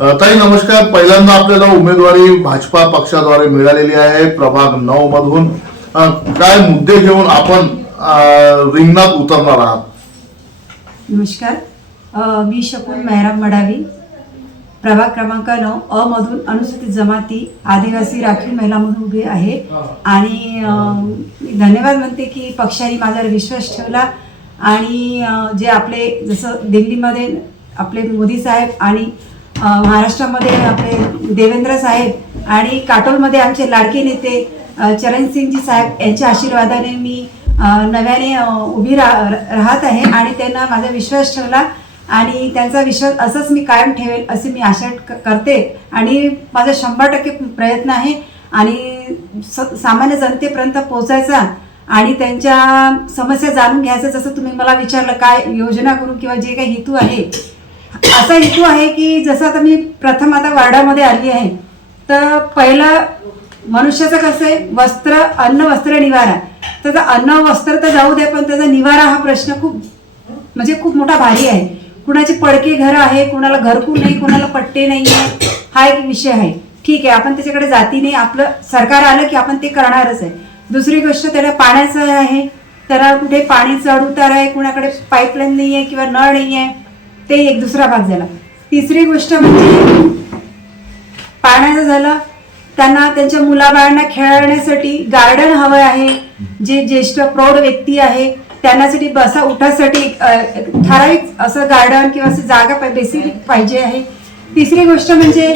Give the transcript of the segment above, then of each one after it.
ताई नमस्कार पहिल्यांदा आपल्याला उमेदवारी भाजपा पक्षाद्वारे मिळालेली आहे प्रभाग नऊ मधून काय मुद्दे घेऊन आपण रिंगणात उतरणार आहात नमस्कार मी शकुन मेहराम मडावी प्रभाग क्रमांक नऊ अ मधून अनुसूचित जमाती आदिवासी राखीव महिला म्हणून उभी आहे आणि धन्यवाद म्हणते की पक्षाने माझ्यावर विश्वास ठेवला आणि जे आपले जसं दिल्लीमध्ये आपले मोदी साहेब आणि महाराष्ट्रामध्ये आपले देवेंद्र साहेब आणि काटोलमध्ये आमचे लाडके नेते चरणसिंगजी साहेब यांच्या आशीर्वादाने मी नव्याने उभी रा राहत आहे आणि त्यांना माझा विश्वास ठेवला आणि त्यांचा विश्वास असंच मी कायम ठेवेल असे मी आशा करते आणि माझा शंभर टक्के प्रयत्न आहे आणि स सामान्य जनतेपर्यंत पोचायचा आणि त्यांच्या समस्या जाणून घ्यायचं जसं तुम्ही मला विचारलं काय योजना करून किंवा जे काही हेतू आहे असा इश्यू आहे की जसं आता मी प्रथम आता वार्डामध्ये आली आहे तर पहिला मनुष्याचं कसं आहे वस्त्र अन्न वस्त्र निवारा त्याचा अन्न वस्त्र तर जाऊ दे पण त्याचा निवारा हा प्रश्न खूप म्हणजे खूप मोठा भारी आहे कुणाची पडके घर आहे कुणाला घरकू नाही कुणाला पट्टे नाही आहे हा एक विषय आहे ठीक आहे आपण त्याच्याकडे जाती नाही आपलं सरकार आलं की आपण ते करणारच आहे दुसरी गोष्ट त्याला पाण्याचं आहे त्याला कुठे पाणी चढ उतार आहे कुणाकडे पाईपलाईन नाही आहे किंवा नळ नाही आहे ते एक दुसरा भाग झाला तिसरी गोष्ट म्हणजे पाण्याचं झालं त्यांना त्यांच्या मुलाबाळांना खेळण्यासाठी गार्डन हवं आहे जे ज्येष्ठ प्रौढ व्यक्ती आहे त्यांनासाठी बसा उठासाठी ठराविक असं गार्डन किंवा असं जागा बेसिक पाहिजे आहे तिसरी गोष्ट म्हणजे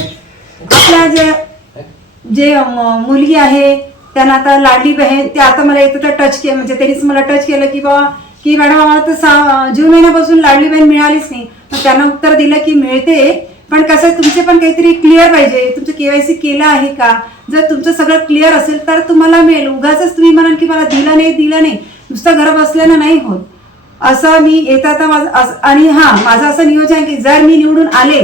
आपल्या ज्या जे मुलगी आहे त्यांना आता लाडली बहीण ते आता मला येतं तर टच केलं म्हणजे त्यांनीच मला टच केलं की बाबा की मॅडम आम्हाला तर जून महिन्यापासून लाडली बहीण मिळालीच नाही मग त्यांना उत्तर दिलं की मिळते पण कसं तुमचे पण काहीतरी क्लिअर पाहिजे तुमचं केवायसी केलं आहे का जर तुमचं सगळं क्लिअर असेल तर तुम्हाला मिळेल उगाच तुम्ही म्हणाल की मला दिलं नाही दिलं नाही नुसतं घर बसल्यानं नाही होत असं मी येता माझं आणि हां माझं असं नियोजन आहे की जर मी निवडून आले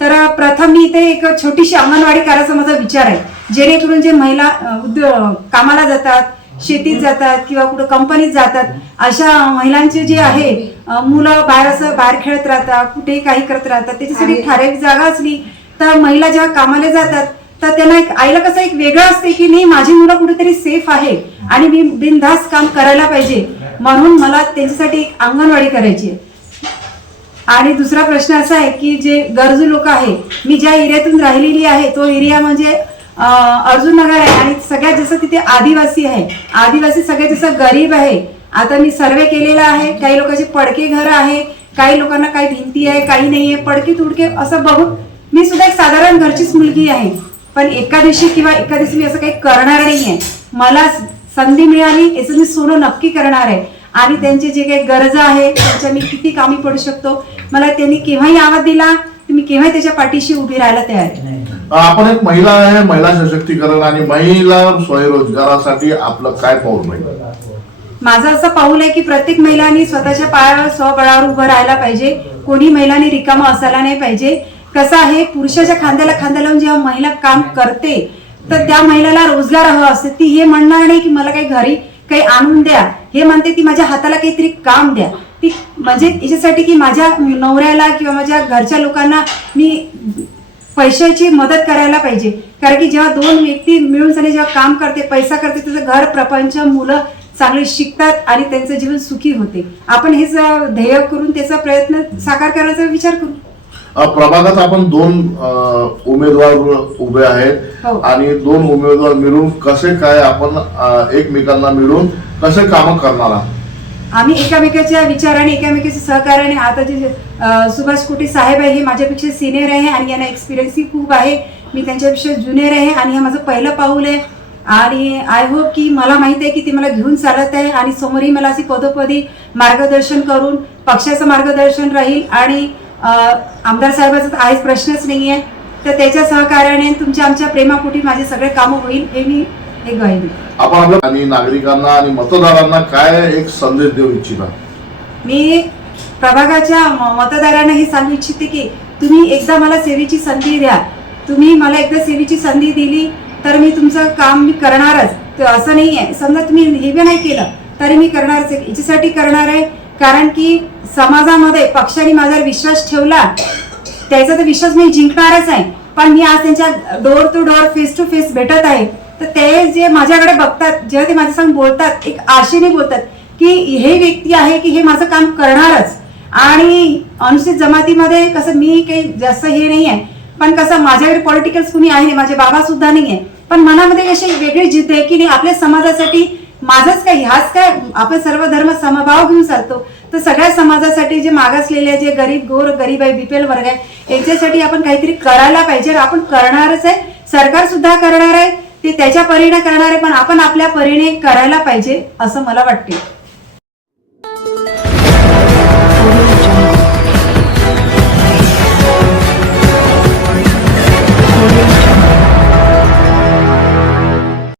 तर प्रथम मी इथे एक छोटीशी अंगणवाडी करायचा माझा विचार आहे जेणेकरून जे महिला उद्योग कामाला जातात शेतीत जातात किंवा कुठं कंपनीत जातात अशा महिलांचे जे आहे मुलं बाहेर असं बाहेर खेळत राहतात कुठेही काही करत राहतात त्याच्यासाठी ठराविक जागा असली तर महिला जेव्हा कामाला जातात तर त्यांना एक आईला कसं एक वेगळं असते की नाही माझी मुलं कुठेतरी सेफ आहे आणि मी बिनधास्त काम करायला पाहिजे म्हणून मला त्यांच्यासाठी एक अंगणवाडी करायची आणि दुसरा प्रश्न असा आहे की जे गरजू लोक आहे मी ज्या एरियातून राहिलेली आहे तो एरिया म्हणजे अर्जुन नगर आहे आणि सगळ्यात जसं तिथे आदिवासी आहे आदिवासी सगळ्यात जसं गरीब आहे आता मी सर्वे केलेला आहे काही लोकांचे पडके घर आहे काही लोकांना काही भिंती आहे काही नाही आहे पडके तुडके असं बघून मी सुद्धा एक साधारण घरचीच मुलगी आहे पण एका दिवशी किंवा एका दिवशी मी असं काही करणार नाही आहे मला संधी मिळाली याचं मी सोनं नक्की करणार आहे आणि त्यांची जे काही गरजा आहे त्यांच्या मी किती कामी पडू शकतो मला त्यांनी केव्हाही आवाज दिला मी केव्हाही त्याच्या पाठीशी उभी राहायला तयार आपण एक महिला आहे महिला सशक्तीकरण आणि महिला स्वयंरोजगारासाठी आपलं काय पाऊल माहिती माझं असं पाऊल आहे की प्रत्येक महिलांनी स्वतःच्या पायावर स्वबळावर उभं राहायला पाहिजे कोणी महिलांनी रिकामा असायला नाही पाहिजे कसं आहे पुरुषाच्या खांद्याला खांद्या लावून जेव्हा महिला काम करते तर त्या महिलाला रोजगार हवा असते ती हे म्हणणार नाही की मला काही घरी काही आणून द्या हे म्हणते ती माझ्या हाताला काहीतरी काम द्या ती म्हणजे याच्यासाठी की माझ्या नवऱ्याला किंवा माझ्या घरच्या लोकांना मी पैशाची मदत करायला पाहिजे कारण की जेव्हा दोन व्यक्ती मिळून झाले जेव्हा काम करते पैसा करते त्याचं घर प्रपंच मुलं चांगले शिकतात आणि त्यांचं जीवन सुखी होते आपण हेच ध्येय करून त्याचा प्रयत्न साकार करायचा विचार करू प्रभागात आपण दोन उमेदवार उभे आहेत हो. आणि दोन उमेदवार मिळून कसे काय आपण एकमेकांना मिळून कसे काम करणार आहात आम्ही एकामेकाच्या विचाराने एकामेकाच्या सहकार्याने आता जे सुभाष कुटे साहेब आहे हे माझ्यापेक्षा सिनियर आहे आणि यांना एक्सपिरियन्सही खूप आहे मी त्यांच्यापेक्षा ज्युनियर आहे आणि हे माझं पहिलं पाऊल आहे आणि आय होप की मला माहीत आहे की ते मला घेऊन चालत आहे आणि समोरही मला अशी पदोपदी मार्गदर्शन करून पक्षाचं मार्गदर्शन राहील आणि आमदार साहेबाचा तर आहेच प्रश्नच नाही आहे तर त्याच्या सहकार्याने तुमच्या आमच्या प्रेमापोटी माझे सगळे कामं होईल हे मी आपण आपल्या आणि नागरिकांना आणि मतदारांना काय एक संदेश देऊ इच्छिता मी प्रभागाच्या मतदारांना हे सांगू इच्छिते की तुम्ही एकदा मला सेवेची संधी द्या तुम्ही मला एकदा सेवेची संधी दिली तर मी तुमचं काम मी करणारच असं नाही आहे समजा तुम्ही हे नाही केलं तरी मी करणारच याच्यासाठी करणार आहे कारण की समाजामध्ये पक्षाने माझा विश्वास ठेवला त्याचा तर विश्वास मी जिंकणारच आहे पण मी आज त्यांच्या door to door face to face भेटत आहे तर ते जे माझ्याकडे बघतात जेव्हा ते माझ्या सांग बोलतात एक आशेने बोलतात की हे व्यक्ती आहे की हे माझं काम करणारच आणि अनुसूचित जमातीमध्ये कसं मी काही जास्त हे नाही आहे पण कसं माझ्याकडे पॉलिटिकल कुणी आहे माझे बाबा सुद्धा नाही आहे पण मनामध्ये अशी वेगळी जिद्द आहे की नाही आपल्या समाजासाठी माझंच काय ह्याच काय आपण सर्व धर्म समभाव घेऊन चालतो तर सगळ्या समाजासाठी जे मागासलेले जे गरीब गोर गरीब आहे बीपीएल वर्ग आहे यांच्यासाठी आपण काहीतरी करायला पाहिजे आपण करणारच आहे सरकार सुद्धा करणार आहे ते त्याच्या परीने करणारे पण आपण आपल्या परीने करायला पाहिजे असं मला वाटते